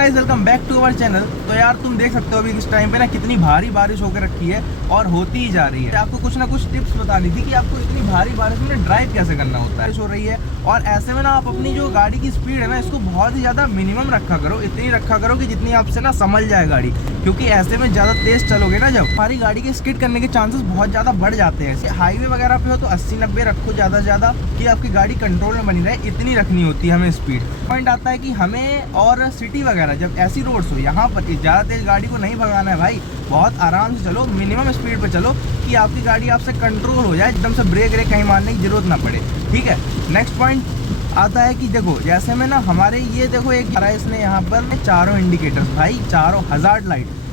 Guys welcome back to our channel. तो यार तुम देख सकते हो अभी इस टाइम पे ना कितनी भारी बारिश होकर रखी है और होती ही जा रही है। आपको कुछ ना कुछ टिप्स बतानी थी कि आपको इतनी भारी बारिश में ड्राइव कैसे करना होता है। बारिश हो रही है और ऐसे में ना आप अपनी जो गाड़ी की स्पीड है ना इसको बहुत ही ज़्यादा मिनिमम रखा करो। इतनी रखा करो कि जितनी आपसे ना संभल जाए गाड़ी, क्योंकि ऐसे में ज़्यादा तेज चलोगे ना जब हमारी गाड़ी के स्किड करने के चांसेस बहुत ज़्यादा बढ़ जाते हैं। हाईवे वगैरह पे हो तो 80-90 रखो ज़्यादा से ज़्यादा कि आपकी गाड़ी कंट्रोल में बनी रहे, इतनी रखनी होती है हमें स्पीड। पॉइंट आता है कि हमें और सिटी वगैरह जब ऐसी रोड्स हो यहाँ पर ज़्यादा तेज गाड़ी को नहीं भगाना है भाई, बहुत आराम से चलो, मिनिमम स्पीड पे चलो कि आपकी गाड़ी आपसे कंट्रोल हो जाए, एकदम से ब्रेक व्रेक कहीं मारने की जरूरत ना पड़े। ठीक है, नेक्स्ट पॉइंट आता है कि देखो जैसे में ना हमारे ये देखो एक इसने यहाँ पर चारों इंडिकेटर्स भाई, चारों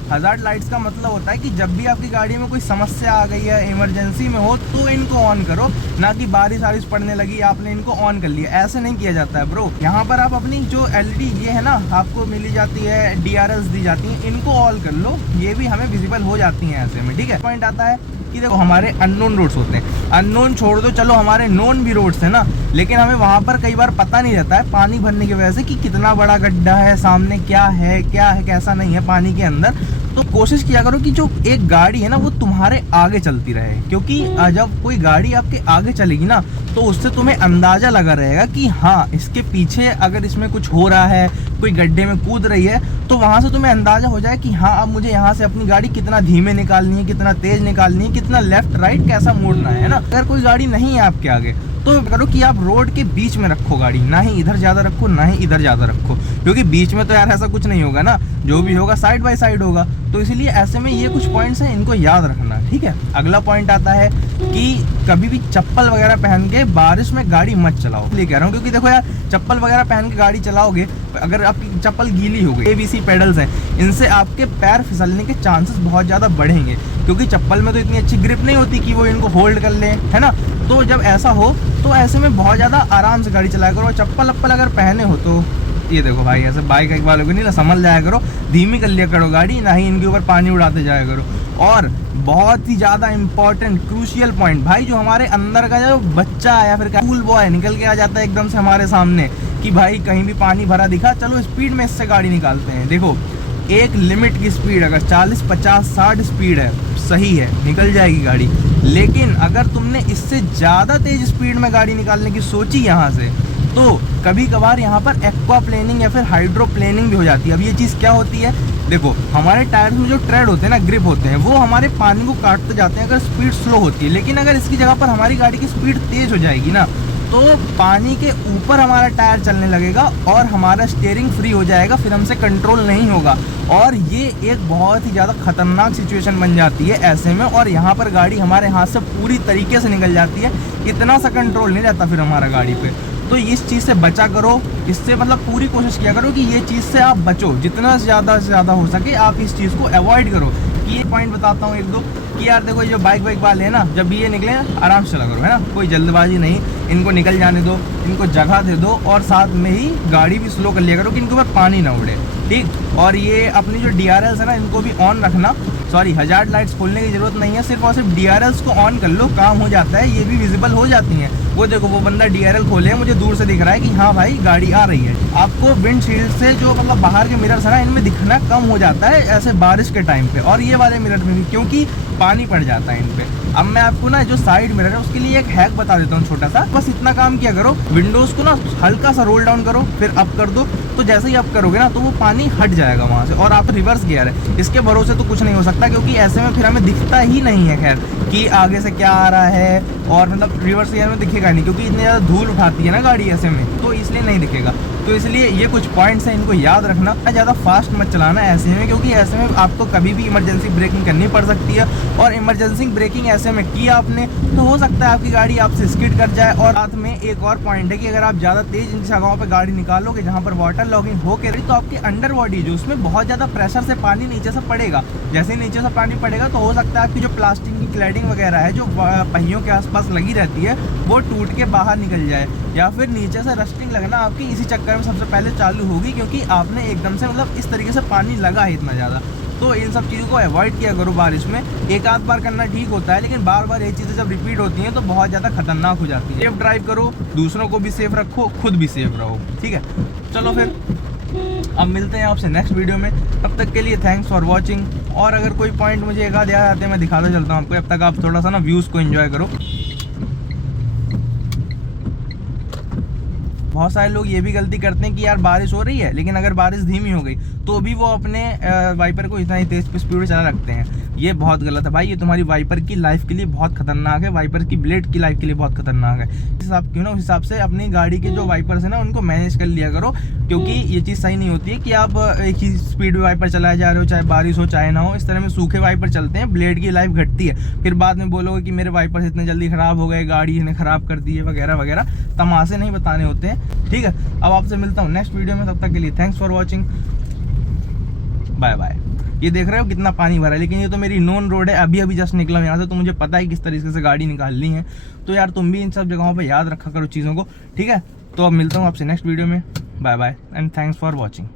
हज़ार्ड लाइट्स का मतलब होता है कि जब भी आपकी गाड़ी में कोई समस्या आ गई है, इमरजेंसी में हो तो इनको ऑन करो, ना कि बारिश पड़ने लगी आपने इनको ऑन कर लिया। ऐसे नहीं किया जाता है ब्रो। यहाँ पर आप अपनी जो एलईडी ये है ना आपको मिली जाती है, डीआरएल्स दी जाती हैं, इनको ऑल कर लो, ये भी हमें विजिबल हो जाती हैं ऐसे में। ठीक है, पॉइंट आता है कि देखो हमारे अननोन रोड्स होते हैं, अननोन छोड़ दो, चलो हमारे नोन भी रोड्स हैं ना, लेकिन हमें वहाँ पर कई बार पता नहीं रहता है पानी भरने की वजह से कि कितना बड़ा गड्ढा है, सामने क्या है कैसा नहीं है पानी के अंदर। तो कोशिश किया करो कि जो एक गाड़ी है ना वो तुम्हारे आगे चलती रहे, क्योंकि जब कोई गाड़ी आपके आगे चलेगी ना तो उससे तुम्हें अंदाजा लगा रहेगा कि हाँ इसके पीछे अगर इसमें कुछ हो रहा है, कोई गड्ढे में कूद रही है, तो वहां से तुम्हें अंदाजा हो जाए कि हाँ अब मुझे यहाँ से अपनी गाड़ी कितना धीमे निकालनी है, कितना तेज निकालनी है, कितना लेफ्ट राइट कैसा मोड़ना है ना। अगर कोई गाड़ी नहीं है आपके आगे तो करो कि आप रोड के बीच में रखो गाड़ी, ना ही इधर ज़्यादा रखो ना ही इधर ज़्यादा रखो, क्योंकि बीच में तो यार ऐसा कुछ नहीं होगा ना, जो भी होगा साइड बाय साइड होगा। तो इसलिए ऐसे में ये कुछ पॉइंट्स हैं, इनको याद रखना। ठीक है, अगला पॉइंट आता है कि कभी भी चप्पल वगैरह पहन के बारिश में गाड़ी मत चलाओ। इसलिए कह रहा हूँ क्योंकि देखो यार चप्पल वगैरह पहन के गाड़ी चलाओगे, अगर आपकी चप्पल गीली हो गई, ABC पेडल्स हैं, इनसे आपके पैर फिसलने के चांसेस बहुत ज़्यादा बढ़ेंगे, क्योंकि चप्पल में तो इतनी अच्छी ग्रिप नहीं होती कि वो इनको होल्ड कर लें, है ना। तो जब ऐसा हो तो ऐसे में बहुत ज़्यादा आराम से गाड़ी चलाया करो। चप्पल अगर पहने हो तो ये देखो भाई ऐसे बाइक वालों को नहीं ना संभल जाया करो, धीमी कर लिया करो गाड़ी, ना ही इनके ऊपर पानी उड़ाते जाया करो। और बहुत ही ज़्यादा इंपॉर्टेंट क्रूशियल पॉइंट भाई, जो हमारे अंदर का जो बच्चा है या फिर स्कूल बॉय निकल के आ जाता है एकदम से हमारे सामने कि भाई कहीं भी पानी भरा दिखा, चलो स्पीड में इससे गाड़ी निकालते हैं। देखो एक लिमिट की स्पीड अगर 40, 50, 60 स्पीड है सही है, निकल जाएगी गाड़ी, लेकिन अगर तुमने इससे ज़्यादा तेज स्पीड में गाड़ी निकालने की सोची यहाँ से, तो कभी कभार यहाँ पर एक्वा प्लेनिंग या फिर हाइड्रो प्लेनिंग भी हो जाती है। अब ये चीज़ क्या होती है, देखो हमारे टायर में जो ट्रेड होते हैं ना, ग्रिप होते हैं, वो हमारे पानी को काटते जाते हैं अगर स्पीड स्लो होती है, लेकिन अगर इसकी जगह पर हमारी गाड़ी की स्पीड तेज हो जाएगी ना तो पानी के ऊपर हमारा टायर चलने लगेगा और हमारा स्टीयरिंग फ्री हो जाएगा, फिर हमसे कंट्रोल नहीं होगा, और ये एक बहुत ही ज़्यादा खतरनाक सिचुएशन बन जाती है ऐसे में, और यहाँ पर गाड़ी हमारे हाथ से पूरी तरीके से निकल जाती है, इतना सा कंट्रोल नहीं रहता फिर हमारा गाड़ी पे। तो इस चीज़ से बचा करो, इससे मतलब पूरी कोशिश किया करो कि ये चीज़ से आप बचो, जितना ज़्यादा से ज़्यादा हो सके आप इस चीज़ को अवॉइड करो। ये पॉइंट बताता हूँ एक दो कि यार देखो ये जो बाइक वाले हैं ना, जब ये निकले आराम से चला करो, है ना, कोई जल्दबाजी नहीं, इनको निकल जाने दो, इनको जगह दे दो, और साथ में ही गाड़ी भी स्लो कर लिया करो कि इनके ऊपर पानी ना उड़े। ठीक, और ये अपनी जो DRLs है ना इनको भी ऑन रखना, सॉरी हज़ार्ड लाइट्स खोलने की जरूरत नहीं है, सिर्फ और सिर्फ DRLs को ऑन कर लो, काम हो जाता है, ये भी विजिबल हो जाती हैं। वो देखो वो बंदा DRL खोले है, मुझे दूर से दिख रहा है कि हाँ भाई गाड़ी आ रही है। आपको विंडशील्ड से जो मतलब बाहर के मिरर्स है ना इनमें दिखना कम हो जाता है ऐसे बारिश के टाइम पे, और ये वाले मिरर में भी, क्योंकि पानी पड़ जाता है इन पे। अब मैं आपको ना जो साइड मिरर है उसके लिए एक हैक बता देता हूँ छोटा सा। बस इतना काम किया करो, विंडोज को ना हल्का सा रोल डाउन करो, फिर अप कर दो, तो जैसे ही अप करोगे ना तो वो पानी हट जाएगा वहाँ से, और आप रिवर्स गियर है, इसके भरोसे तो कुछ नहीं हो सकता, क्योंकि ऐसे में फिर हमें दिखता ही नहीं है खैर कि आगे से क्या आ रहा है, और मतलब रिवर्स गियर में दिखेगा नहीं, क्योंकि इतनी ज़्यादा धूल उठाती है ना गाड़ी ऐसे में, तो इसलिए नहीं दिखेगा। तो इसलिए ये कुछ पॉइंट्स हैं, इनको याद रखना। ज़्यादा फास्ट मत चलाना ऐसे में, क्योंकि ऐसे में आपको कभी भी इमरजेंसी ब्रेकिंग करनी पड़ सकती है, और इमरजेंसी ब्रेकिंग ऐसे में की आपने तो हो सकता है आपकी गाड़ी आपसे स्किड कर जाए। और साथ में एक और पॉइंट है कि अगर आप ज़्यादा तेज इन जगहों पर गाड़ी निकालोगे जहाँ पर वाटर लॉगिंग हो के रही, तो आपके अंडर बॉडी जो उसमें बहुत ज़्यादा प्रेशर से पानी नीचे से पड़ेगा, जैसे ही नीचे से पानी पड़ेगा तो हो सकता है आपकी जो प्लास्टिक की क्लैडिंग वगैरह है जो पहियों के आसपास लगी रहती है वो टूट के बाहर निकल जाए, या फिर नीचे से रस्टिंग लगना आपकी इसी चक्कर में सबसे पहले चालू होगी, क्योंकि आपने एकदम से मतलब इस तरीके से पानी लगा है इतना ज़्यादा। तो इन सब चीज़ों को अवॉइड किया करो बारिश में। एक आध बार करना ठीक होता है, लेकिन बार बार ये चीज़ें जब रिपीट होती हैं तो बहुत ज़्यादा खतरनाक हो जाती है। सेफ ड्राइव करो, दूसरों को भी सेफ रखो, खुद भी सेफ रहो। ठीक है, चलो फिर अब मिलते हैं आपसे नेक्स्ट वीडियो में, तब तक के लिए थैंक्स फॉर वॉचिंग। और अगर कोई पॉइंट मुझे एक आध याद आते हैं मैं दिखाता चलता हूँ आपको, अब तक आप थोड़ा सा ना व्यूज़ को एंजॉय करो। बहुत सारे लोग ये भी गलती करते हैं कि यार बारिश हो रही है, लेकिन अगर बारिश धीमी हो गई तो भी वो अपने वाइपर को इतना ही तेज स्पीड में चला रखते हैं। ये बहुत गलत है भाई, ये तुम्हारी वाइपर की लाइफ के लिए बहुत खतरनाक है, वाइपर की ब्लेड की लाइफ के लिए बहुत खतरनाक है। इस हिसाब से अपनी गाड़ी के जो वाइपर्स है ना उनको मैनेज कर लिया करो, क्योंकि ये चीज़ सही नहीं होती है कि आप एक ही स्पीड में वाइपर चलाए जा रहे हो, चाहे बारिश हो चाहे ना हो। इस तरह में सूखे वाइपर चलते हैं, ब्लेड की लाइफ घटती है, फिर बाद में बोलोगे कि मेरे वाइपर्स इतने जल्दी ख़राब हो गए, गाड़ी ने ख़राब कर दी है वगैरह वगैरह। तमाशे नहीं बताने होते हैं, ठीक है। अब आपसे मिलता हूँ नेक्स्ट वीडियो में, तब तक के लिए thanks for watching, bye bye. ये देख रहे हो कितना पानी भरा है, लेकिन ये तो मेरी नॉन रोड है, अभी अभी जस्ट निकला हूँ यहाँ से, तो मुझे पता है किस तरीके से गाड़ी निकालनी है। तो यार तुम भी इन सब जगहों पे याद रखा करो चीज़ों को, ठीक है। तो अब मिलता हूँ आपसे नेक्स्ट वीडियो में, bye bye and thanks for watching.